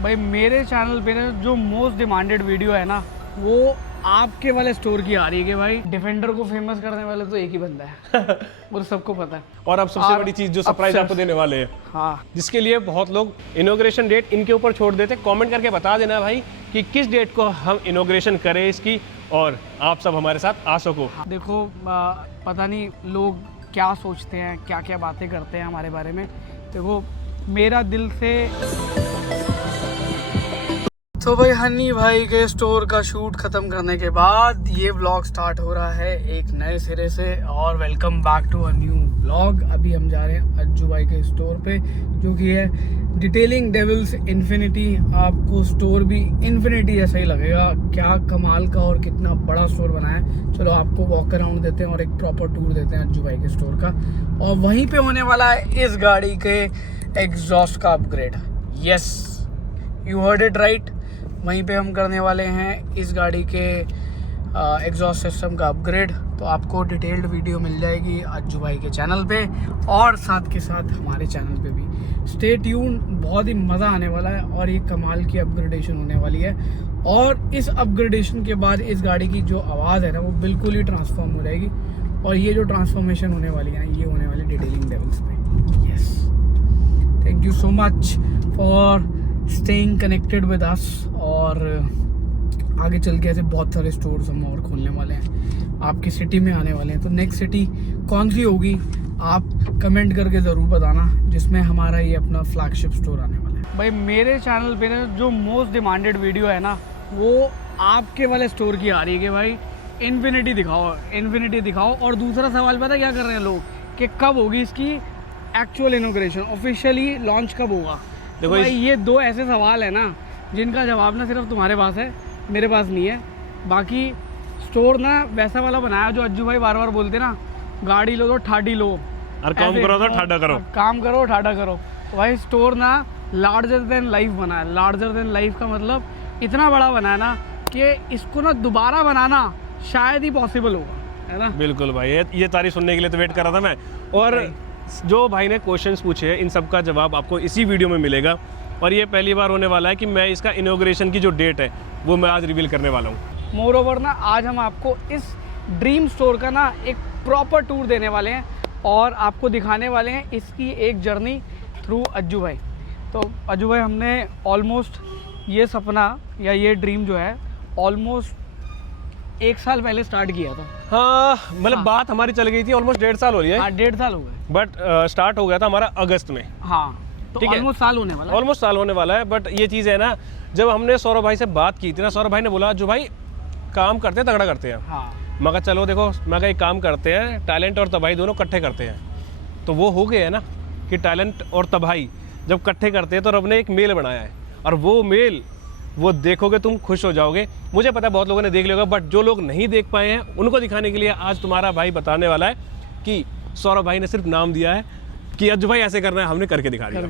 भाई मेरे चैनल पे ना जो मोस्ट डिमांडेड वीडियो है ना वो आपके वाले स्टोर की आ रही है कि भाई डिफेंडर को फेमस करने वाले तो एक ही बंदा है वो सबको पता है। और अब सबसे बड़ी चीज जो सरप्राइज आपको देने वाले हैं, हाँ, जिसके लिए बहुत लोग इनॉग्रेशन डेट इनके ऊपर छोड़ देते, कमेंट करके बता देना भाई कि किस डेट को हम इनॉग्रेशन करें इसकी, और आप सब हमारे साथ आ सको। देखो पता नहीं लोग क्या सोचते हैं, क्या क्या बातें करते हैं हमारे बारे में। देखो मेरा दिल से तो भाई हनी भाई के स्टोर का शूट ख़त्म करने के बाद ये व्लॉग स्टार्ट हो रहा है एक नए सिरे से। और welcome back to a new vlog. अभी हम जा रहे हैं अज्जू भाई के स्टोर पे जो कि है डिटेलिंग डेविल्स इन्फिनिटी। आपको स्टोर भी इन्फिनिटी जैसा ही लगेगा। क्या कमाल का और कितना बड़ा स्टोर बना है। चलो आपको वॉक अराउंड देते हैं और एक प्रॉपर टूर देते हैं अज्जू भाई के स्टोर का। और वहीं पे होने वाला है इस गाड़ी के एग्जॉस्ट का upgrade. Yes, you heard it right. वहीं पे हम करने वाले हैं इस गाड़ी के एग्जॉस्ट सिस्टम का अपग्रेड। तो आपको डिटेल्ड वीडियो मिल जाएगी अज्जू भाई के चैनल पे और साथ के साथ हमारे चैनल पे भी। स्टे ट्यून, बहुत ही मज़ा आने वाला है और ये कमाल की अपग्रेडेशन होने वाली है। और इस अपग्रेडेशन के बाद इस गाड़ी की जो आवाज़ है ना वो बिल्कुल ही ट्रांसफॉर्म हो जाएगी। और ये जो ट्रांसफॉर्मेशन होने वाली है ये होने वाली डिटेलिंग लेवल्स पे। Yes, thank you so much for staying connected with us. और आगे चल के ऐसे बहुत सारे स्टोर्स हम और खोलने वाले हैं, आपकी सिटी में आने वाले हैं। तो नेक्स्ट सिटी कौन सी होगी आप कमेंट करके ज़रूर बताना, जिसमें हमारा ये अपना फ्लैगशिप स्टोर आने वाला है। भाई मेरे चैनल पे ना जो मोस्ट डिमांडेड वीडियो है ना वो आपके वाले स्टोर की आ रही है कि भाई इन्फिनिटी दिखाओ, इन्फिनिटी दिखाओ। और दूसरा सवाल पता क्या कर रहे हैं लोग कि कब होगी इसकी एक्चुअल इनॉग्रेशन, ऑफिशियली लॉन्च कब होगा। देखो भाई ये दो ऐसे सवाल है ना जिनका जवाब ना सिर्फ तुम्हारे पास है, मेरे पास नहीं है। बाकी स्टोर ना वैसा वाला बनाया जो अज्जू भाई बार बार बोलते ना, गाड़ी लो तो ठाडी लो और काम करो तो ठाडा करो, काम करो ठाडा करो। तो भाई स्टोर ना लार्जर देन लाइफ बना है। लार्जर देन लाइफ का मतलब इतना बड़ा बना है ना कि इसको ना दोबारा बनाना शायद ही पॉसिबल होगा, है ना। बिल्कुल भाई, ये तारीफ सुनने के लिए तो वेट कर रहा था मैं। और जो भाई ने क्वेश्चंस पूछे हैं इन सब का जवाब आपको इसी वीडियो में मिलेगा। और ये पहली बार होने वाला है कि मैं इसका इनॉग्रेशन की जो डेट है वो मैं आज रिवील करने वाला हूँ। मोर ओवर ना आज हम आपको इस ड्रीम स्टोर का ना एक प्रॉपर टूर देने वाले हैं और आपको दिखाने वाले हैं इसकी एक जर्नी थ्रू अज्जू भाई। तो अज्जू भाई हमने ऑलमोस्ट ये सपना या ये ड्रीम जो है ऑलमोस्ट 1 साल पहले स्टार्ट किया था। हाँ, मतलब बात हमारी चल गई थी ऑलमोस्ट 1.5 साल हो रही है। हाँ, 1.5 साल हो गए। बट स्टार्ट हो गया था हमारा अगस्त में। हाँ, तो ऑलमोस्ट साल होने वाला है। ऑलमोस्ट साल होने वाला है। बट ये चीज़ है ना, जब हमने सौरभ भाई से बात की थी ना, सौरभ भाई ने बोला जो भाई काम करते हैं तगड़ा करते हैं। हाँ, मैं कहा चलो देखो, मैं कहा एक काम करते हैं, टैलेंट और तबाही दोनों इकट्ठे करते हैं। तो वो हो गए है ना कि टैलेंट और तबाही जब इकट्ठे करते हैं तो रब ने एक मेल बनाया है। और वो मेल वो देखोगे तुम खुश हो जाओगे। मुझे पता है बहुत लोगों ने देख लिया होगा, बट जो लोग नहीं देख पाए हैं उनको दिखाने के लिए आज तुम्हारा भाई बताने वाला है कि सौरभ भाई ने सिर्फ नाम दिया है कि अज्जू भाई ऐसे करना है, हमने करके दिखा दिया।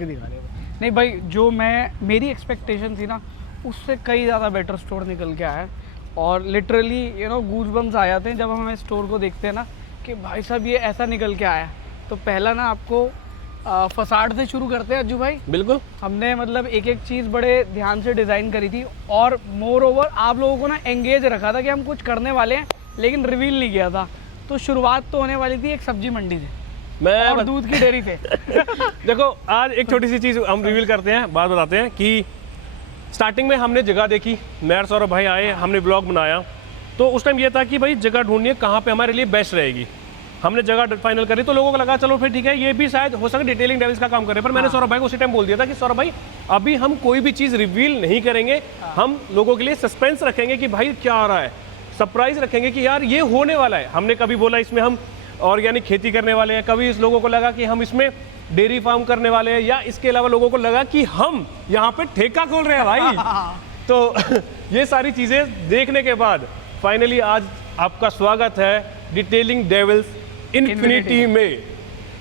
नहीं भाई, जो मेरी एक्सपेक्टेशन थी ना उससे कई ज़्यादा बेटर स्टोर निकल के आया है। और लिटरली गूज़बम्स आ जाते हैं जब हम इस स्टोर को देखते हैं ना कि भाई साहब ये ऐसा निकल के आया है। तो पहला ना आपको फसाड से शुरू करते हैं अज्जू भाई। बिल्कुल, हमने मतलब एक एक चीज़ बड़े ध्यान से डिज़ाइन करी थी और मोर ओवर आप लोगों को ना एंगेज रखा था कि हम कुछ करने वाले हैं, लेकिन रिवील नहीं किया था। तो शुरुआत तो होने वाली थी एक सब्जी मंडी से और दूध की डेयरी से। देखो आज एक छोटी सी चीज़ हम रिवील करते हैं, बात बताते हैं कि स्टार्टिंग में हमने जगह देखी, मैं और सौरभ भाई आए, हमने ब्लॉग बनाया। तो उस टाइम ये था कि भाई जगह ढूंढनी है कहाँ पे हमारे लिए बेस्ट रहेगी। हमने जगह फाइनल करी तो लोगों को लगा चलो फिर ठीक है, ये भी शायद हो सके डिटेलिंग डेविल्स का काम करें। पर मैंने सौरभ भाई को उसी टाइम बोल दिया था कि सौरभ भाई अभी हम कोई भी चीज़ रिवील नहीं करेंगे, हम लोगों के लिए सस्पेंस रखेंगे कि भाई क्या आ रहा है, सरप्राइज रखेंगे कि यार ये होने वाला है। हमने कभी बोला इसमें हम ऑर्गेनिक खेती करने वाले हैं, कभी इस लोगों को लगा कि हम इसमें डेयरी फार्म करने वाले हैं, या इसके अलावा लोगों को लगा कि हम यहाँ पे ठेका खोल रहे हैं भाई। तो ये सारी चीज़ें देखने के बाद फाइनली आज आपका स्वागत है डिटेलिंग डेविल्स इन्फिनिटी में।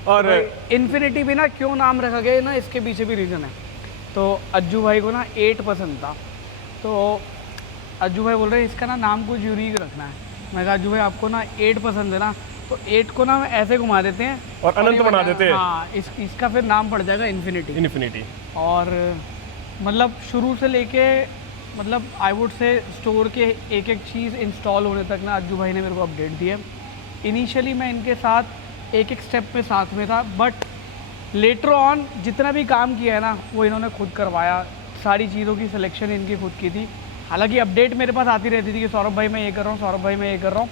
और इन्फिनिटी भी ना क्यों नाम रखा गया ना, इसके पीछे भी रीज़न है। तो अज्जू भाई को ना 8 पसंद था, तो अज्जू भाई बोल रहे हैं इसका ना नाम कुछ यूनिक रखना है। मैं कहा अज्जू भाई आपको ना 8 पसंद है ना, तो 8 को ना हम ऐसे घुमा देते हैं और अनंत बना देते हैं। हाँ, इसका फिर नाम पड़ जाएगा इन्फिनिटी। इन्फिनिटी। और मतलब शुरू से लेके मतलब आई वुड से स्टोर के एक एक चीज़ इंस्टॉल होने तक ना अज्जू भाई ने मेरे को अपडेट दिया। इनिशियली मैं इनके साथ एक एक स्टेप पे साथ में था, बट लेटर ऑन जितना भी काम किया है ना वो इन्होंने खुद करवाया। सारी चीज़ों की सिलेक्शन इनकी खुद की थी। हालांकि अपडेट मेरे पास आती रहती थी कि सौरभ भाई मैं ये कर रहा हूँ, सौरभ भाई मैं ये कर रहा हूँ।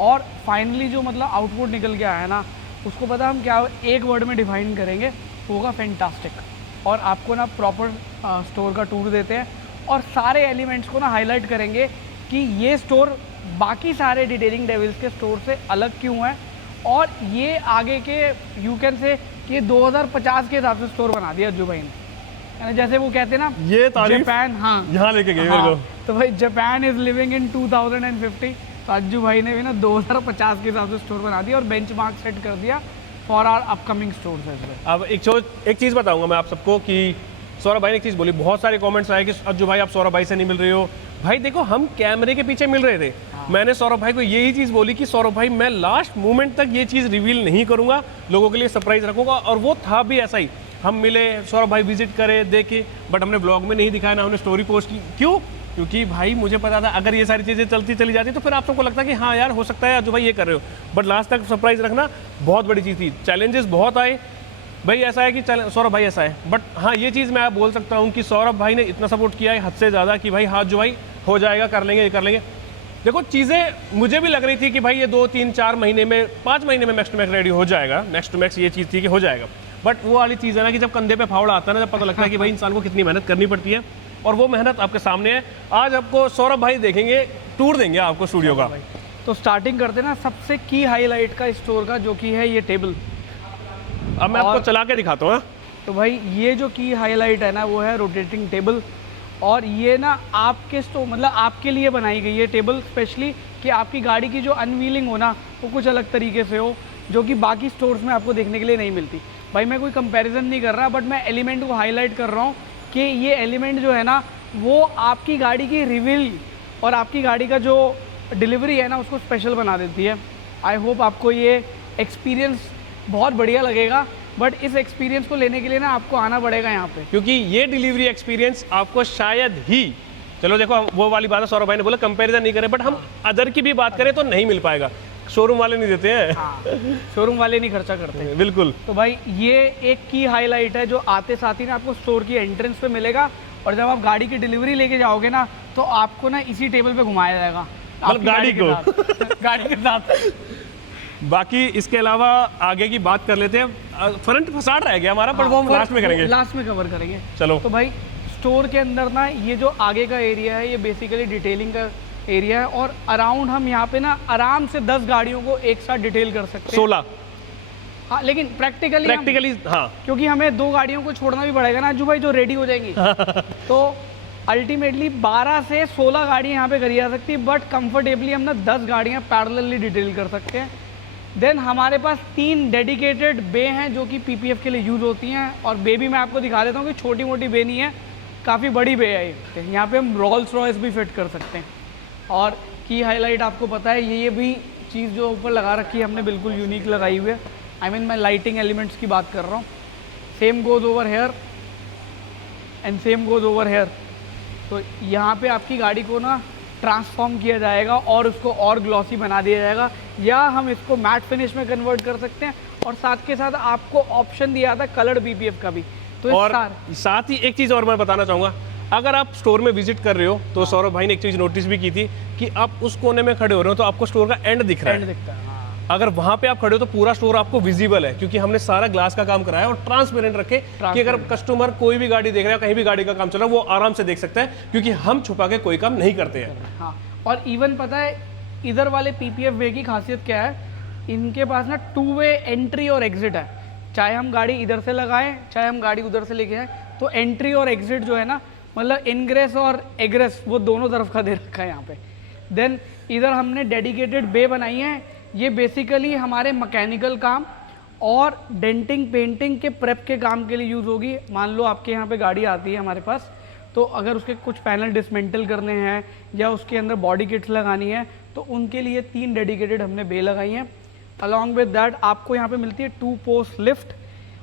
और फाइनली जो मतलब आउटपुट निकल के आया ना, उसको पता हम क्या एक वर्ड में डिफाइन करेंगे, वो होगा फैंटास्टिक। और आपको ना प्रॉपर स्टोर का टूर देते हैं और सारे एलिमेंट्स को ना हाईलाइट करेंगे कि ये स्टोर बाकी सारे डिटेलिंग डेविल्स के स्टोर से अलग क्यों है, और ये आगे के यू कैन से कि 2050 के हिसाब से स्टोर बना दिया अज्जू भाई ने। यानी जैसे वो कहते हैं ना, ये तारीफ जापान, हाँ यहाँ लेके गए मेरे को। तो भाई जापान इज लिविंग इन 2050, तो अज्जू भाई ने भी ना 2050 के हिसाब से स्टोर बना दिया और बेंचमार्क सेट कर दिया for our upcoming stores as well. अब एक चीज़ बताऊंगा मैं आप सबको कि सौरभ भाई ने एक चीज़ बोली, बहुत सारे कमेंट्स आए कि अज्जू भाई आप सौरभ भाई से नहीं मिल रहे हो। भाई देखो, हम कैमरे के पीछे मिल रहे थे। मैंने सौरभ भाई को यही चीज़ बोली कि सौरभ भाई मैं लास्ट मोमेंट तक ये चीज़ रिवील नहीं करूंगा, लोगों के लिए सरप्राइज रखूंगा। और वो था भी ऐसा ही। हम मिले, सौरभ भाई विजिट करे, देखे, बट हमने ब्लॉग में नहीं दिखाया, ना हमने स्टोरी पोस्ट की। क्यों? क्योंकि भाई मुझे पता था अगर ये सारी चीज़ें चलती चली जाती तो फिर आप सबको लगता कि हाँ यार हो सकता है अज्जू भाई ये कर रहे हो, बट लास्ट तक सरप्राइज रखना बहुत बड़ी चीज़ थी। चैलेंजेस बहुत आए भाई, ऐसा है कि सौरभ भाई ऐसा है, बट हाँ ये चीज़ मैं आप बोल सकता हूँ कि सौरभ भाई ने इतना सपोर्ट किया है हद से ज़्यादा कि भाई हाँ अज्जू भाई हो जाएगा, कर लेंगे, ये कर लेंगे। देखो चीज़ें मुझे भी लग रही थी कि भाई ये 2, 3, 4 महीने में, 5 महीने में मैक्स टू मैक्स रेडी हो जाएगा। मैक्स टू मैक्स ये चीज़ थी कि हो जाएगा, बट वो वाली चीज़ है ना कि जब कंधे पे फावड़ा आता है ना, जब पता लगता है कि भाई इंसान को कितनी मेहनत करनी पड़ती है, और वो मेहनत आपके सामने है। आज आपको सौरभ भाई देखेंगे, टूर देंगे आपको स्टूडियो का। तो स्टार्टिंग करते ना सबसे की हाईलाइट का स्टोर का, जो कि है ये टेबल। अब मैं आपको चला के दिखाता हूँ। तो भाई ये जो की हाईलाइट है ना वो है रोटेटिंग टेबल, और ये ना आपके स्टोर मतलब आपके लिए बनाई गई है टेबल स्पेशली, कि आपकी गाड़ी की जो अनव्हीलिंग हो ना वो कुछ अलग तरीके से हो, जो कि बाकी स्टोर्स में आपको देखने के लिए नहीं मिलती। भाई मैं कोई कंपैरिजन नहीं कर रहा, बट मैं एलिमेंट को हाईलाइट कर रहा हूँ कि ये एलिमेंट जो है ना वो आपकी गाड़ी की रिवील और आपकी गाड़ी का जो डिलीवरी है ना उसको स्पेशल बना देती है। आई होप आपको ये एक्सपीरियंस बहुत बढ़िया लगेगा, बट इस एक्सपीरियंस को लेने के लिए ना आपको आना पड़ेगा यहाँ पे, क्योंकि ये डिलीवरी एक्सपीरियंस आपको शायद ही, चलो देखो वो वाली बात है, सौरभ भाई ने बोला कंपैरिजन नहीं करें, बट हम अदर की भी बात करें तो नहीं मिल पाएगा। शोरूम वाले नहीं देते हैं। शोरूम वाले नहीं खर्चा करते। बिल्कुल। तो भाई ये एक की हाईलाइट है जो आते साथ ही ना आपको स्टोर की एंट्रेंस पे मिलेगा, और जब आप गाड़ी की डिलीवरी लेके जाओगे ना तो आपको ना इसी टेबल पे घुमाया जाएगा, मतलब गाड़ी को गाड़ी के साथ। बाकी इसके अलावा आगे की बात कर लेते हैं। फ्रंट फसाड रह गया हमारा, पर वो हम लास्ट में करेंगे, लास्ट में कवर करेंगे। चलो। तो भाई स्टोर के अंदर ना ये जो आगे का एरिया है ये बेसिकली डिटेलिंग का एरिया है, और अराउंड हम यहाँ पे ना आराम से 10 गाड़ियों को एक साथ डिटेल कर सकते हैं। 16। हाँ, लेकिन प्रैक्टिकली हाँ, क्योंकि हमें 2 गाड़ियों को छोड़ना भी पड़ेगा ना अज्जू भाई, जो रेडी हो जाएंगी। तो अल्टीमेटली 12 से 16 गाड़ियाँ यहाँ पे करी जा सकती है, बट कंफर्टेबली हम ना 10 गाड़ियाँ पैरेलली डिटेल कर सकते हैं। देन हमारे पास 3 डेडिकेटेड बे हैं जो कि पीपीएफ के लिए यूज़ होती हैं, और बे भी मैं आपको दिखा देता हूँ कि छोटी मोटी बे नहीं है, काफ़ी बड़ी बे है ये। यहाँ पे हम रोल्स रॉयस भी फिट कर सकते हैं। और की हाईलाइट आपको पता है ये भी चीज़ जो ऊपर लगा रखी है हमने बिल्कुल यूनिक लगाई हुई है। आई मीन मैं लाइटिंग एलिमेंट्स की बात कर रहा हूँ। Same goes over here and same goes over here. तो यहाँ पे आपकी गाड़ी को ना ट्रांसफॉर्म किया जाएगा और उसको और ग्लॉसी बना दिया जाएगा, या हम इसको मैट फिनिश में कन्वर्ट कर सकते हैं, और साथ के साथ आपको ऑप्शन दिया था कलर्ड बीपीएफ का भी। तो और साथ ही एक चीज़ और मैं बताना चाहूँगा, अगर आप स्टोर में विजिट कर रहे हो तो सौरभ भाई ने एक चीज़ नोटिस भी की थी कि आप उस कोने में खड़े हो रहे हो तो आपको स्टोर का एंड दिख रहा है। अगर वहां पे आप खड़े हो तो पूरा स्टोर आपको विजिबल है, क्योंकि हमने सारा ग्लास का काम कराया और ट्रांसपेरेंट रखे कि अगर कस्टमर कोई भी गाड़ी देख रहा है, कहीं भी गाड़ी का काम चल रहा है, वो आराम से देख सकता है, क्योंकि हम छुपा के कोई काम नहीं करते हैं। हाँ, और इवन पता है इधर वाले पीपीएफ वे की खासियत क्या है, इनके पास ना 2 वे एंट्री और एग्जिट है। चाहे हम गाड़ी इधर से लगाएं, चाहे हम गाड़ी उधर से लेके आए, तो एंट्री और एग्जिट जो है ना, मतलब इनग्रेस और एग्रेस वो दोनों तरफ का दे रखा है यहाँ पे। देन इधर हमने डेडिकेटेड बे बनाई है, ये बेसिकली हमारे मैकेनिकल काम और डेंटिंग पेंटिंग के प्रेप के काम के लिए यूज़ होगी। मान लो आपके यहाँ पे गाड़ी आती है हमारे पास, तो अगर उसके कुछ पैनल डिसमेंटल करने हैं या उसके अंदर बॉडी किट्स लगानी है, तो उनके लिए 3 डेडिकेटेड हमने बे लगाई हैं। अलॉन्ग विद दैट आपको यहाँ पे मिलती है 2 पोस्ट लिफ्ट,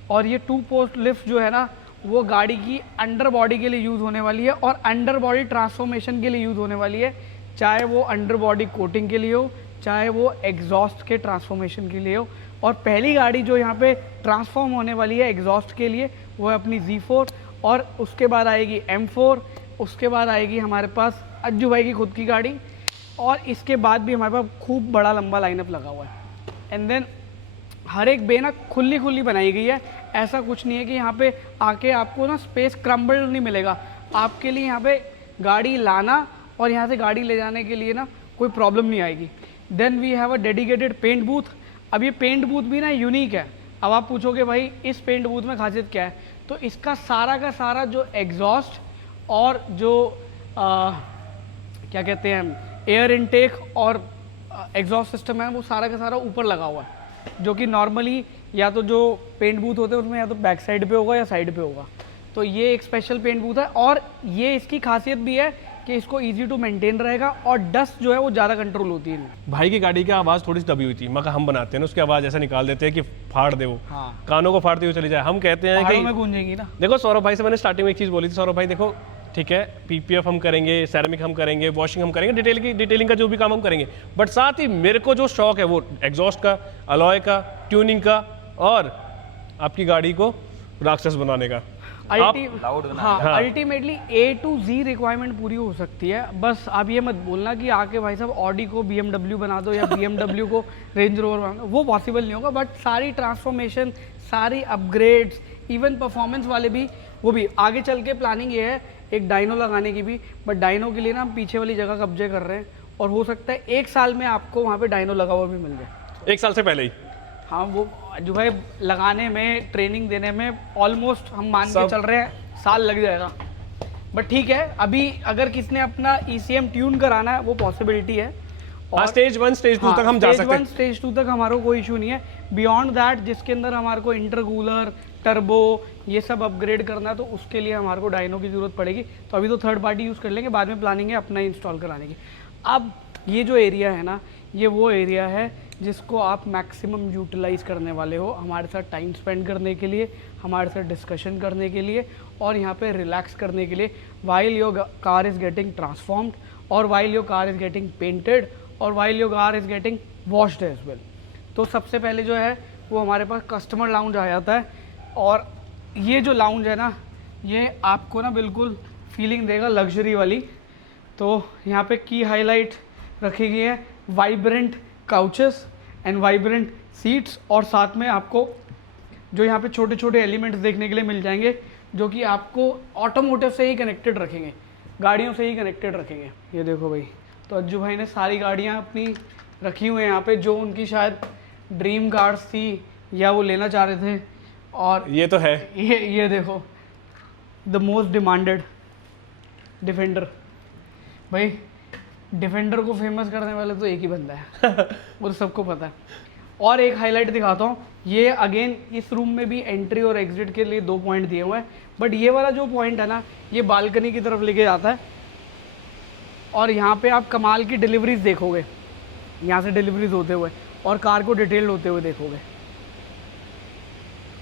और ये 2 पोस्ट लिफ्ट जो है ना वो गाड़ी की अंडर बॉडी के लिए यूज़ होने वाली है और अंडर बॉडी ट्रांसफॉर्मेशन के लिए यूज़ होने वाली है, चाहे वो अंडर बॉडी कोटिंग के लिए हो, चाहे वो एग्जॉस्ट के ट्रांसफॉर्मेशन के लिए हो। और पहली गाड़ी जो यहाँ पे ट्रांसफॉर्म होने वाली है एग्जॉस्ट के लिए वो है अपनी Z4, और उसके बाद आएगी M4, उसके बाद आएगी हमारे पास अज्जू भाई की खुद की गाड़ी, और इसके बाद भी हमारे पास खूब बड़ा लंबा लाइनअप लगा हुआ है। एंड देन हर एक बे ना खुली बनाई गई है, ऐसा कुछ नहीं है कि यहाँ पे आके आपको ना स्पेस क्रम्बल नहीं मिलेगा। आपके लिए यहाँ पे गाड़ी लाना और यहाँ से गाड़ी ले जाने के लिए ना कोई प्रॉब्लम नहीं आएगी। Then we have a dedicated paint booth. अब ये पेंट बूथ भी ना यूनिक है। अब आप पूछोगे भाई इस पेंट बूथ में खासियत क्या है, तो इसका सारा का सारा जो एग्जॉस्ट और जो क्या कहते हैं एयर इनटेक और एग्जॉस्ट सिस्टम है वो सारा का सारा ऊपर लगा हुआ है, जो कि नॉर्मली या तो जो पेंट बूथ होते हैं उसमें या तो बैक साइड पे होगा या साइड पे होगा। तो ये एक स्पेशल पेंट बूथ है और ये इसकी खासियत भी है कि इसको इजी टू मेंटेन रहेगा और डस्ट जो है वो ज़्यादा कंट्रोल होती है। भाई की गाड़ी की आवाज़ थोड़ी सी दबी हुई थी, मगर हम बनाते हैं ना उसकी आवाज़ ऐसा निकाल देते हैं कि फाड़ दे वो, हाँ। कानों को फाड़ते हुए चली जाए। हम कहते हैं कि में गूंजेगी ना। देखो सौरभ भाई से मैंने स्टार्टिंग में एक चीज़ बोली थी, सौरभ भाई देखो ठीक है पीपीएफ हम करेंगे, सेरेमिक हम करेंगे, वॉशिंग हम करेंगे, डिटेलिंग का जो भी काम हम करेंगे, बट साथ ही मेरे को जो शौक है वो एग्जॉस्ट का, अलॉय का, ट्यूनिंग का और आपकी गाड़ी को राक्षस बनाने का। Ultimately A to Z requirement पूरी हो सकती है। बस आप ये मत बोलना कि आके भाई साहब ऑडी को BMW बना दो या BMW को रेंज रोवर बना दो, वो पॉसिबल नहीं होगा। बट सारी ट्रांसफॉर्मेशन, सारी अपग्रेड्स, इवन परफॉर्मेंस वाले भी, वो भी आगे चल के प्लानिंग ये है एक डायनो लगाने की भी। बट डायनो के लिए ना हम पीछे वाली जगह कब्जे कर रहे हैं और हो सकता है 1 साल में आपको वहाँ पे डायनो लगा हुआ भी मिल जाए। 1 साल से पहले ही? हाँ, वो जो है लगाने में, ट्रेनिंग देने में ऑलमोस्ट हम मान के चल रहे हैं साल लग जाएगा। बट ठीक है, अभी अगर किसने अपना ECM ट्यून कराना है वो पॉसिबिलिटी है। और स्टेज 1 स्टेज 2 तक हम जा सकते हैं। स्टेज 2 तक हमारा कोई इशू नहीं है। बियॉन्ड दैट जिसके अंदर हमारे को इंटरकूलर, टर्बो ये सब अपग्रेड करना है तो उसके लिए हमारे को डायनो की ज़रूरत पड़ेगी। तो अभी तो थर्ड पार्टी यूज़ कर लेंगे, बाद में प्लानिंग है अपना इंस्टॉल कराने की। अब ये जो एरिया है ना, ये वो एरिया है जिसको आप मैक्सिमम यूटिलाइज़ करने वाले हो हमारे साथ टाइम स्पेंड करने के लिए, हमारे साथ डिस्कशन करने के लिए और यहाँ पे रिलैक्स करने के लिए, while your car is getting transformed और while your car is getting painted और while your car is getting washed as well. तो सबसे पहले जो है वो हमारे पास कस्टमर लाउंज आ जाता है और ये जो लाउंज है ना, ये आपको ना बिल्कुल फीलिंग देगा लग्जरी वाली। तो यहाँ पे की हाईलाइट रखी गई है vibrant couches and vibrant seats, और साथ में आपको जो यहाँ पे छोटे छोटे एलिमेंट्स देखने के लिए मिल जाएंगे जो कि आपको ऑटोमोटिव से ही कनेक्टेड रखेंगे, गाड़ियों से ही कनेक्टेड रखेंगे। ये देखो भाई, तो अज्जू भाई ने सारी गाड़ियाँ अपनी रखी हुई हैं यहाँ पे जो उनकी शायद ड्रीम कार्स थी या वो लेना चाह रहे थे। और ये तो है, ये देखो द मोस्ट डिमांडेड डिफेंडर। भाई डिफेंडर को फेमस करने वाले तो एक ही बंदा है वो तो सबको पता है। और एक हाईलाइट दिखाता हूँ, ये अगेन इस रूम में भी एंट्री और एग्जिट के लिए 2 पॉइंट दिए हुए हैं, बट ये वाला जो पॉइंट है ना, ये बालकनी की तरफ लेके जाता है और यहाँ पे आप कमाल की डिलीवरीज देखोगे, यहाँ से डिलीवरीज होते हुए और कार को डिटेल्ड होते हुए देखोगे।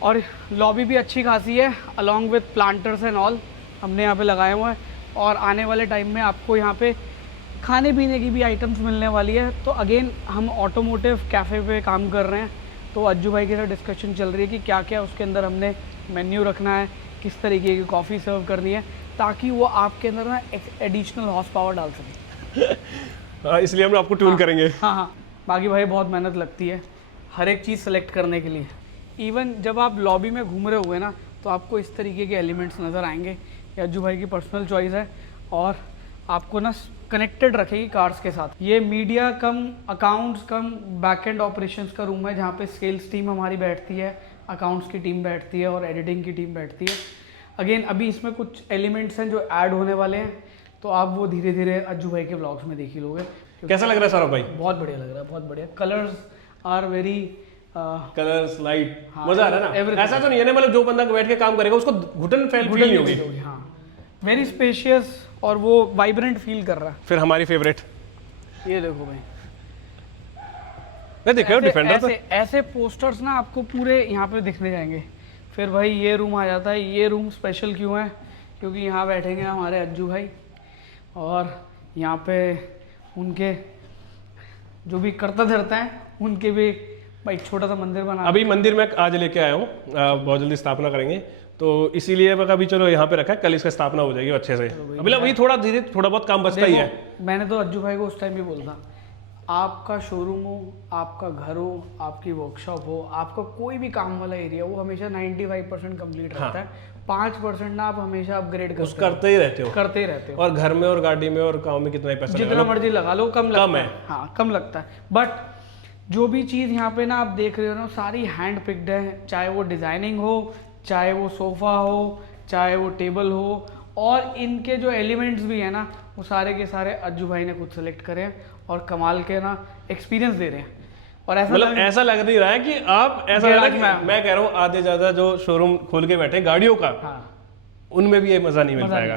और लॉबी भी अच्छी खासी है along with planters and all हमने यहाँ पे लगाए हुए हैं। और आने वाले टाइम में आपको यहाँ पे खाने पीने की भी आइटम्स मिलने वाली है। तो अगेन हम ऑटोमोटिव कैफ़े पे काम कर रहे हैं, तो अज्जू भाई के साथ डिस्कशन चल रही है कि क्या क्या उसके अंदर हमने मेन्यू रखना है, किस तरीके की कॉफ़ी सर्व करनी है, ताकि वो आपके अंदर ना एडिशनल हॉर्स पावर डाल सके। इसलिए हम आपको ट्यून करेंगे। हाँ, बाकी भाई बहुत मेहनत लगती है हर एक चीज़ सेलेक्ट करने के लिए। इवन जब आप लॉबी में घूम रहे हुए ना, तो आपको इस तरीके के एलिमेंट्स नज़र आएंगे। ये अज्जू भाई की पर्सनल चॉइस है और आपको ना कनेक्टेड रखेगी कार्स के साथ। ये मीडिया कम अकाउंट्स कम बैकएंड ऑपरेशंस का रूम है, जहाँ पे सेल्स टीम हमारी बैठती है, अकाउंट्स की टीम बैठती है और एडिटिंग की टीम बैठती है। अगेन अभी इसमें कुछ एलिमेंट्स हैं जो ऐड होने वाले हैं, तो आप वो धीरे धीरे अज्जू भाई के व्लॉग्स में देख ही लोगे। कैसा लग रहा है सौरभ भाई? बहुत बढ़िया लग रहा है, बहुत बढ़िया। Colours are very colours light, मजा आ रहा है ना। ऐसा तो नहीं है ना, मतलब जो बंदा बैठ के काम करेगा उसको घुटन फील नहीं होगी। हाँ, वेरी स्पेशियस और वो वाइब्रेंट फील कर रहा है। फिर हमारी फेवरेट, ये देखो भाई, देखो डिफेंडर। ऐसे पोस्टर्स ना आपको पूरे यहाँ पे दिखने जाएंगे। फिर भाई ये रूम आ जाता है। ये रूम स्पेशल क्यों है? क्योंकि यहाँ बैठेंगे हमारे अज्जू भाई और यहाँ पे उनके जो भी करता धरता है उनके भी भाई छोटा सा मंदिर बना। अभी मंदिर में आज लेके आया हूँ, बहुत जल्दी स्थापना करेंगे, तो इसीलिए मैं अभी चलो यहाँ पे रखा है, कल इसका स्थापना हो जाएगी अच्छे से। अभी वही थोड़ा बहुत काम बचता ही है। मैंने तो अज्जू भाई को उस टाइम भी बोला था, आपका शोरूम हो, आपका घर हो, आपकी वर्कशॉप हो, आपका कोई भी काम वाला एरिया हो, हमेशा 95% कंप्लीट रहता है। 5% ना आप हमेशा अपग्रेड करते ही रहते हो। और घर में और गाड़ी में और काम में कितना ही पैसा जितना मर्जी लगा लो कम है। हाँ कम लगता है। बट जो भी चीज़ यहाँ पे ना आप देख रहे हो ना सारी हैंड पिक्ड है, चाहे वो डिजाइनिंग हो, चाहे वो सोफा हो, चाहे वो टेबल हो, और इनके जो एलिमेंट्स भी है ना वो सारे के सारे अज्जू भाई ने खुद सेलेक्ट करे हैं और कमाल के ना एक्सपीरियंस दे रहे हैं। और ऐसा मतलब ऐसा लग नहीं रहा है कि आप ऐसा लग रहा है कि मैं कह रहा हूँ आधे ज्यादा जो शोरूम खोल के बैठे गाड़ियों का, उनमें भी ये मजा नहीं मिल पाएगा।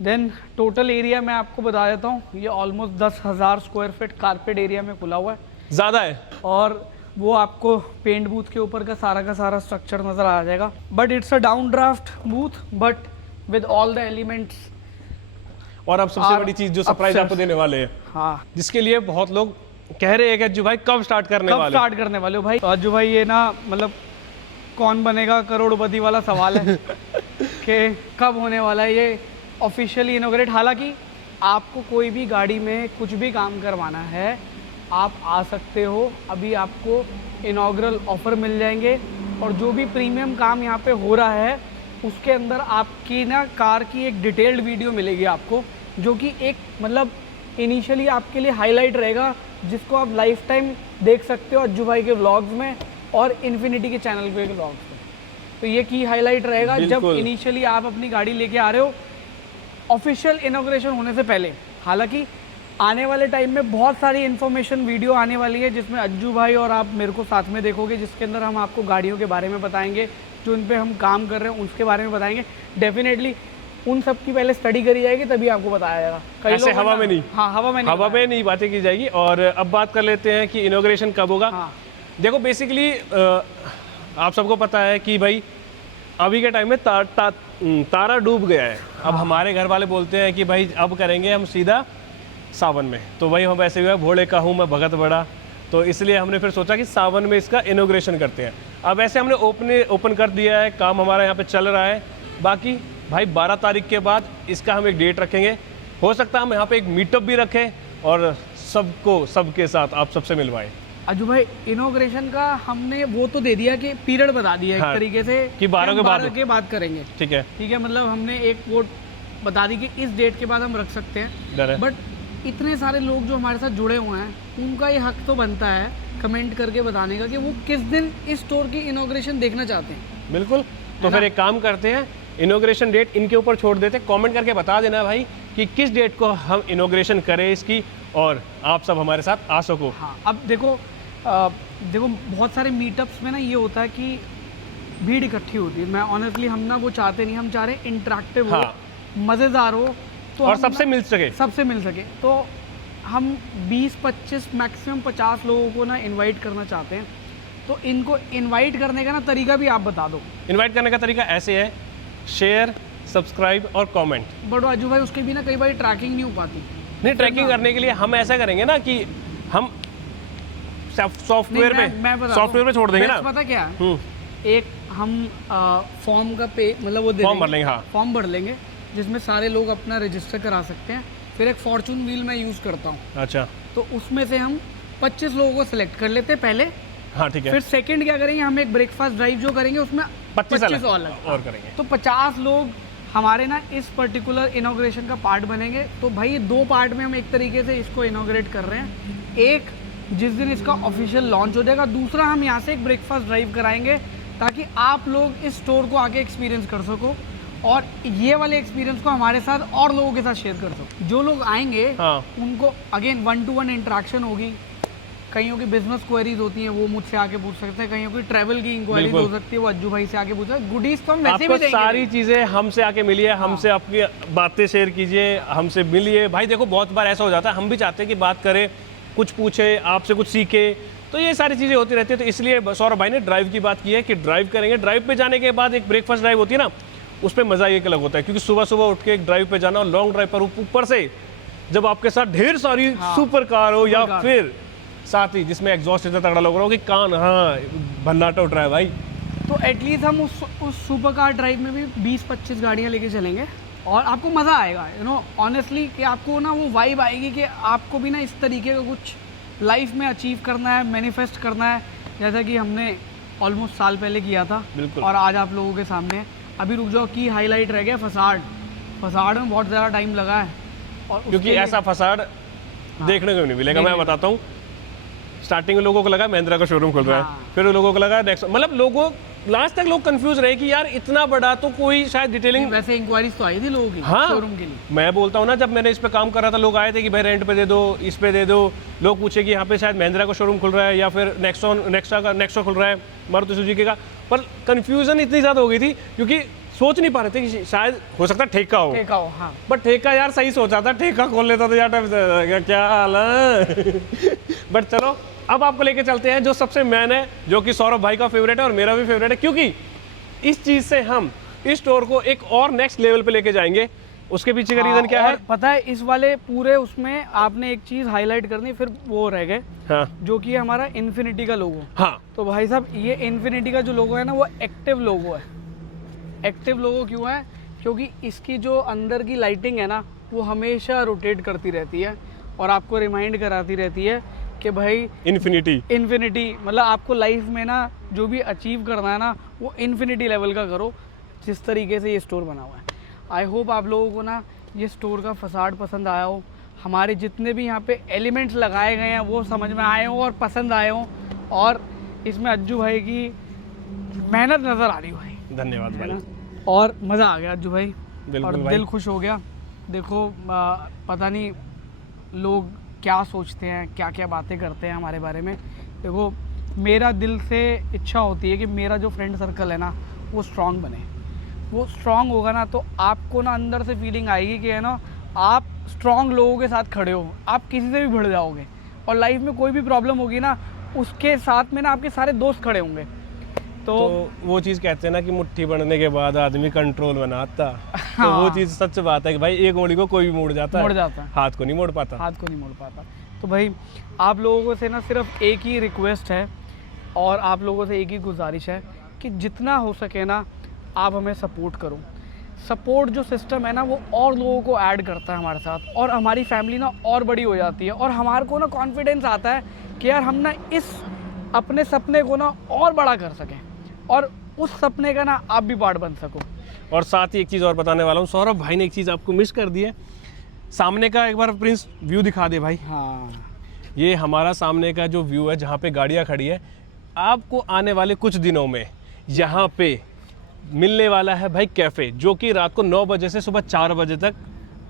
देन टोटल एरिया मैं आपको बता देता हूँ, ये almost 10,000 square feet carpet area में खुला हुआ है, ज्यादा है। और वो आपको पेंट बूथ के ऊपर का सारा स्ट्रक्चर नजर आ जाएगा। But it's a down draft booth but with all the elements. और अब सबसे बड़ी चीज जो सरप्राइज आपको देने वाले हैं, हाँ, जिसके लिए बहुत लोग कह रहे हैं कि अज्जू भाई कब स्टार्ट करने वाले हो? भाई तो अज्जू भाई ये ना मतलब कौन बनेगा करोड़पति वाला सवाल है कि कब होने वाला है ये ऑफिशियली इनॉग्रेट। हालांकि आपको कोई भी गाड़ी में कुछ भी काम करवाना है आप आ सकते हो, अभी आपको इनॉग्रल ऑफर मिल जाएंगे, और जो भी प्रीमियम काम यहाँ पे हो रहा है उसके अंदर आपकी ना कार की एक डिटेल्ड वीडियो मिलेगी आपको, जो कि एक मतलब इनिशियली आपके लिए हाईलाइट रहेगा, जिसको आप लाइफ टाइम देख सकते हो अज्जू भाई के व्लॉग्स में और इन्फिनिटी के चैनल पे के व्लॉग्स में। तो ये की हाईलाइट रहेगा जब इनिशियली आप अपनी गाड़ी लेके आ रहे हो ऑफिशियल इनॉग्रेशन होने से पहले। हालांकि आने वाले टाइम में बहुत सारी इन्फॉर्मेशन वीडियो आने वाली है जिसमें अज्जू भाई और आप मेरे को साथ में देखोगे, जिसके अंदर हम आपको गाड़ियों के बारे में बताएंगे, जो उन पे हम काम कर रहे हैं उसके बारे में बताएंगे। डेफिनेटली उन सब की पहले स्टडी करी जाएगी तभी आपको बताया जाएगा। कई ऐसे हवा में नहीं, हाँ हवा में नहीं बातें की जाएगी। और अब बात कर लेते हैं कि इनॉग्रेशन कब होगा। हाँ। देखो बेसिकली आप सबको पता है कि भाई अभी के टाइम में तारा डूब गया है। अब हमारे घर वाले बोलते हैं कि भाई अब करेंगे हम सीधा सावन में, तो वही हम वैसे हुआ भोले का हूँ मैं भगत बड़ा, तो इसलिए हमने फिर सोचा कि सावन में इसका इनॉग्रेशन करते हैं। अब ऐसे हमने ओपन कर दिया है, काम हमारा यहाँ पे चल रहा है। बाकी भाई 12 तारीख के बाद इसका हम एक डेट रखेंगे, हो सकता है हम यहाँ पे एक मीटअप भी रखें और सबके साथ आप सबसे मिलवाएं। अज्जू भाई इनॉग्रेशन का हमने वो तो दे दिया कि पीरियड बता दिया एक तरीके से कि 12 के बाद करेंगे। ठीक है, मतलब हमने एक वो बता दी कि इस डेट के बाद हम रख सकते हैं। बट इतने सारे लोग जो हमारे साथ जुड़े हुए हैं उनका ये हक तो बनता है कमेंट करके बताने का कि वो किस दिन इस स्टोर की इनॉग्रेशन देखना चाहते हैं। बिल्कुल, तो फिर एक काम करते हैं, इनॉग्रेशन डेट इनके ऊपर छोड़ देते हैं, कमेंट करके बता देना भाई कि किस डेट को हम इनॉग्रेशन करें इसकी, और आप सब हमारे साथ आ सको। हाँ, अब देखो बहुत सारे मीटअप्स में ना ये होता है कि भीड़ इकट्ठी होती है। मैं ऑनेस्टली हम ना वो चाहते नहीं, हम चाह रहे हैं इंटरेक्टिव हो, मज़ेदार हो, तो और सबसे मिल सके। तो हम 20-25 मैक्सिमम 50 लोगों को ना इनवाइट करना चाहते हैं। तो इनको इनवाइट करने का ना तरीका भी आप बता दो। इनवाइट करने का तरीका ऐसे है, शेयर, सब्सक्राइब और कमेंट। बट अज्जू भाई उसके भी ना कई बार ट्रैकिंग नहीं हो पाती। नहीं, ट्रैकिंग करने के लिए हम ऐसा करेंगे ना कि हम सॉफ्टवेयर पे छोड़ देंगे ना। पता क्या है, एक हम फॉर्म का मतलब वो फॉर्म भर लेंगे। हाँ, फॉर्म भर लेंगे जिसमें सारे लोग अपना रजिस्टर करा सकते हैं। फिर एक फॉर्चून व्हील मैं यूज़ करता हूँ। अच्छा, तो उसमें से हम 25 लोगों को सिलेक्ट कर लेते हैं पहले। हाँ ठीक है। फिर सेकंड क्या करेंगे, हम एक ब्रेकफास्ट ड्राइव जो करेंगे उसमें 25 और करेंगे। तो 50 लोग हमारे ना इस पर्टिकुलर इनॉग्रेशन का पार्ट बनेंगे। तो भाई 2 पार्ट में हम एक तरीके से इसको इनॉग्रेट कर रहे हैं। एक जिस दिन इसका ऑफिशियल लॉन्च हो जाएगा, दूसरा हम यहाँ से एक ब्रेकफास्ट ड्राइव कराएंगे ताकि आप लोग इस स्टोर को आके एक्सपीरियंस कर सको और ये वाले एक्सपीरियंस को हमारे साथ और लोगों के साथ शेयर कर सको। जो लोग आएंगे उनको अगेन 1-to-1 इंटरेक्शन होगी। कईयों की बिजनेस क्वेरीज होती हैं, वो मुझसे आके पूछ सकते हैं। कईयों की ट्रैवल की इंक्वायरीज हो सकती है, वो अज्जू भाई से आके पूछ सकते हैं। गुडीज तो हम वैसे भी देंगे। सारी चीजें हमसे आके मिलिए, हमसे आपकी बातें शेयर कीजिए, हमसे मिलिए। भाई देखो बहुत बार ऐसा हो जाता है, हम भी चाहते हैं कि बात करें, कुछ पूछे, आपसे कुछ सीखे, तो ये सारी चीज़ें होती रहती है। तो इसलिए सौरभ भाई ने ड्राइव की बात की है कि ड्राइव करेंगे। ड्राइव पे जाने के बाद एक ब्रेकफास्ट ड्राइव होती है ना, उस पर मज़ा एक अलग होता है, क्योंकि सुबह सुबह उठ के एक ड्राइव पे जाना और लॉन्ग ड्राइव पर ऊपर से जब आपके साथ ढेर सारी सुपर कार हो या फिर साथ ही जिसमें एग्जॉस्ट इतना तगड़ा लग रहा हो कि कान भन्नाटा उठ रहा है भाई, तो एटलीस्ट हम उस सुपर कार ड्राइव में भी 20-25 गाड़ियाँ लेके चलेंगे और आपको मज़ा आएगा, यू नो, ऑनेस्टली, कि आपको ना वो वाइब आएगी कि आपको भी ना इस तरीके का कुछ लाइफ में अचीव करना है, मैनिफेस्ट करना है, जैसा कि हमने ऑलमोस्ट साल पहले किया था। बिल्कुल। और आज आप लोगों के सामने है। अभी रुक जाओ, की हाईलाइट रह गया फसाड में बहुत ज़्यादा टाइम लगा है, और क्योंकि ऐसा फसाड देखने को नहीं मिलेगा। मैं बताता हूँ, स्टार्टिंग में लोगों को लगा महिंद्रा का शोरूम खुल रहा है, फिर लोगों को लगा नेक्स्ट, मतलब लोगों लास्ट तक लोग कंफ्यूज रहे कि यार इतना बड़ा तो कोई शायद डिटेलिंग, वैसे इंक्वायरीज तो आई थी लोगों की शोरूम के लिए। मैं बोलता हूँ ना, जब मैंने इस पे काम कर रहा था लोग आए थे कि भाई रेंट पे दे दो, इस पे दे दो, लोग पूछे कि यहाँ पे शायद महिंद्रा का शोरूम खुल रहा है या फिर नेक्सा खुल रहा है, मारुति सुजुकी का। पर कंफ्यूजन इतनी ज़्यादा हो गई थी क्योंकि सोच नहीं पा रहे थे कि शायद हो सकता है ठेका हो, हाँ। बट ठेका यार सही सोचा था, ठेका खोल लेता तो यार क्या हाल है। बट चलो अब आपको लेके चलते हैं जो सबसे मेन है, जो कि सौरभ भाई का फेवरेट है और मेरा भी फेवरेट है, क्योंकि इस चीज़ से हम इस स्टोर को एक और नेक्स्ट लेवल पे लेके जाएंगे। उसके पीछे का रीज़न क्या है पता है? इस वाले पूरे उसमें आपने एक चीज़ हाईलाइट करनी, फिर वो रह गए, हाँ, जो कि हमारा इन्फिनिटी का लोगो। हाँ, तो भाई साहब, ये इन्फिनिटी का जो लोगो है ना, वो एक्टिव लोगो है। एक्टिव लोगो क्यों है? क्योंकि इसकी जो अंदर की लाइटिंग है ना, वो हमेशा रोटेट करती रहती है और आपको रिमाइंड कराती रहती है कि भाई इन्फिनिटी मतलब आपको लाइफ में ना जो भी अचीव करना है ना, वो इन्फिनिटी लेवल का करो, जिस तरीके से ये स्टोर बना हुआ है। आई होप आप लोगों को ना ये स्टोर का फसाड पसंद आया हो, हमारे जितने भी यहाँ पे एलिमेंट्स लगाए गए हैं वो समझ में आए हो और पसंद आए हो, और इसमें अज्जू भाई की मेहनत नज़र आ रही हो भाई। धन्यवाद भाई, और मज़ा आ गया अज्जू भाई, और भाई। दिल खुश हो गया। देखो पता नहीं लोग क्या सोचते हैं, क्या क्या बातें करते हैं हमारे बारे में। देखो, मेरा दिल से इच्छा होती है कि मेरा जो फ्रेंड सर्कल है ना, वो स्ट्रांग बने। वो स्ट्रांग होगा ना तो आपको ना अंदर से फीलिंग आएगी कि है ना, आप स्ट्रांग लोगों के साथ खड़े हो, आप किसी से भी भिड़ जाओगे, और लाइफ में कोई भी प्रॉब्लम होगी ना, उसके साथ में ना आपके सारे दोस्त खड़े होंगे। तो वो चीज़ कहते हैं ना कि मुट्ठी बढ़ने के बाद आदमी कंट्रोल बनाता। हाँ। तो वो चीज़ सच बात है कि भाई एक उंगली को कोई भी मोड़ जाता है, हाथ को नहीं मोड़ पाता। तो भाई आप लोगों से ना सिर्फ एक ही रिक्वेस्ट है और आप लोगों से एक ही गुजारिश है कि जितना हो सके ना आप हमें सपोर्ट करो। सपोर्ट जो सिस्टम है ना, वो और लोगों को ऐड करता है हमारे साथ, और हमारी फैमिली ना और बड़ी हो जाती है, और हमारे को ना कॉन्फिडेंस आता है कि यार हम ना इस अपने सपने को ना और बड़ा कर सकें, और उस सपने का ना आप भी पार्ट बन सको। और साथ ही एक चीज़ और बताने वाला हूँ, सौरभ भाई ने एक चीज़ आपको मिस कर दी है। सामने का एक बार प्रिंस व्यू दिखा दे भाई। हाँ, ये हमारा सामने का जो व्यू है, जहाँ पे गाड़ियाँ खड़ी है, आपको आने वाले कुछ दिनों में यहाँ पे मिलने वाला है भाई कैफ़े, जो कि रात को 9 बजे से सुबह 4 बजे तक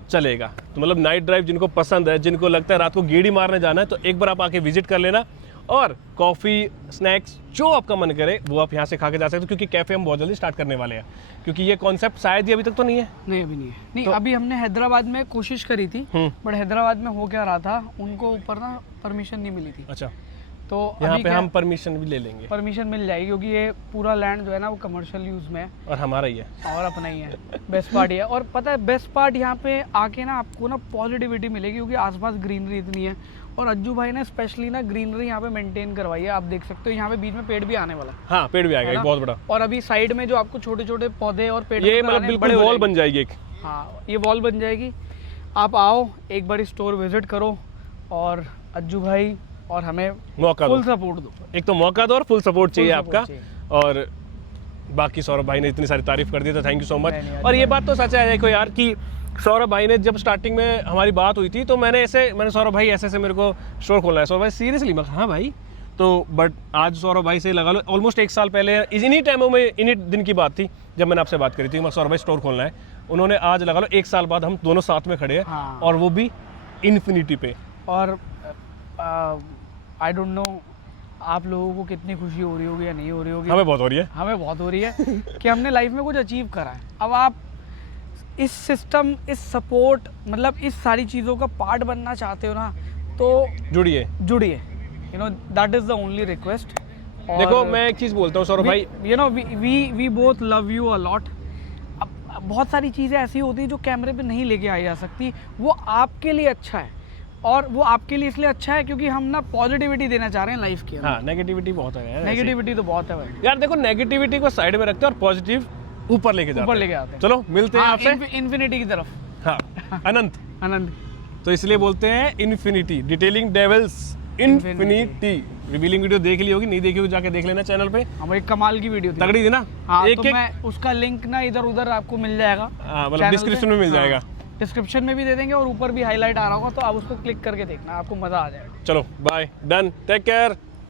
चलेगा। तो मतलब नाइट ड्राइव जिनको पसंद है, जिनको लगता है रात को गेड़ी मारने जाना है, तो एक बार आप आके विजिट कर लेना, और कॉफ़ी, स्नैक्स जो आपका मन करे वो आप यहाँ से खा के जा सकते हो, क्योंकि कैफ़े हम बहुत जल्दी स्टार्ट करने वाले हैं, क्योंकि ये कॉन्सेप्ट शायद ही अभी तक तो नहीं है। नहीं, अभी नहीं है। नहीं, तो अभी हमने हैदराबाद में कोशिश करी थी, बट हैदराबाद में हो क्या रहा था, उनको ऊपर ना परमिशन नहीं मिली थी। अच्छा, तो यहाँ पे हम परमिशन भी ले लेंगे। परमिशन मिल जाएगी, क्योंकि ये पूरा लैंड जो है ना, वो कमर्शियल यूज़ में है, और हमारा ही है, और अपना ही है। बेस्ट पार्ट ये है। और पता है बेस्ट पार्ट, यहाँ पे आके ना आपको ना पॉजिटिविटी मिलेगी, क्योंकि आसपास ग्रीनरी इतनी है, और अज्जू भाई ने स्पेशली ना ग्रीनरी यहाँ पे मेंटेन करवाई है। आप देख सकते हो यहाँ पे बीच में पेड़ भी आने वाला है। हाँ, पेड़ भी आएगा एक बहुत बड़ा, और अभी साइड में जो आपको छोटे छोटे पौधे और पेड़, ये मतलब बिल्कुल वॉल बन जाएगी एक। हाँ, ये वॉल बन जाएगी। आप आओ, एक बार स्टोर विजिट करो, और अज्जू भाई और हमें मौका फुल सपोर्ट दो। एक तो मौका दो और फुल सपोर्ट चाहिए आपका। और बाकी सौरभ भाई ने इतनी सारी तारीफ कर दी, तो थैंक यू सो मच। और ये बात तो सच है देखो यार, कि सौरभ भाई ने जब स्टार्टिंग में हमारी बात हुई थी, तो मैंने सौरभ भाई ऐसे मेरे को स्टोर खोलना है। सौरभ भाई सीरियसली, मैं हाँ भाई। तो बट आज सौरभ भाई से लगा लो ऑलमोस्ट 1 साल पहले, इन्हीं टाइमों में, इन्हीं दिन की बात थी जब मैंने आपसे बात करी थी, मैं सौरभ भाई स्टोर खोलना है। उन्होंने आज लगा लो 1 साल बाद हम दोनों साथ में खड़े हैं। हाँ। और वो भी इन्फिनिटी पे। और आई डोंट नो आप लोगों को कितनी खुशी हो रही होगी या नहीं हो रही होगी। हमें बहुत हो रही है, हमें बहुत हो रही है कि हमने लाइफ में कुछ अचीव करा है। अब आप इस सिस्टम, इस सपोर्ट, मतलब इस सारी चीज़ों का पार्ट बनना चाहते हो ना, तो जुड़िए। You know that is the only request. देखो मैं एक चीज़ बोलता हूँ सौरभ भाई, you know we both love you a lot. बहुत सारी चीज़ें ऐसी होती हैं जो कैमरे पे नहीं लेके आई जा सकती, वो आपके लिए अच्छा है, और वो आपके लिए इसलिए अच्छा है क्योंकि हम ना पॉजिटिविटी देना चाह रहे हैं लाइफ की। हाँ नेगेटिविटी बहुत है यार, नेगेटिविटी तो बहुत है भाई। यार देखो नेगेटिविटी को साइड में रखते हैं और पॉजिटिव ऊपर लेके जाते हैं। चलो मिलते हैं आपसे इन्फिनिटी की तरफ। हाँ अनंत। आनंद। तो इसलिए बोलते हैं infinity, detailing devils infinity. Revealing video देख ली होगी, नहीं देखी होगी जाके देख लेना चैनल पे। हमारी कमाल की वीडियो थी, तगड़ी थी ना। हाँ, एक तो एक मैं उसका लिंक ना इधर उधर आपको मिल जाएगा, मतलब डिस्क्रिप्शन में मिल जाएगा। डिस्क्रिप्शन में भी दे देंगे और ऊपर भी हाईलाइट आ रहा होगा, तो आप उसको क्लिक करके देखना, आपको मजा आ जाएगा। चलो बाय, डन, टेक केयर।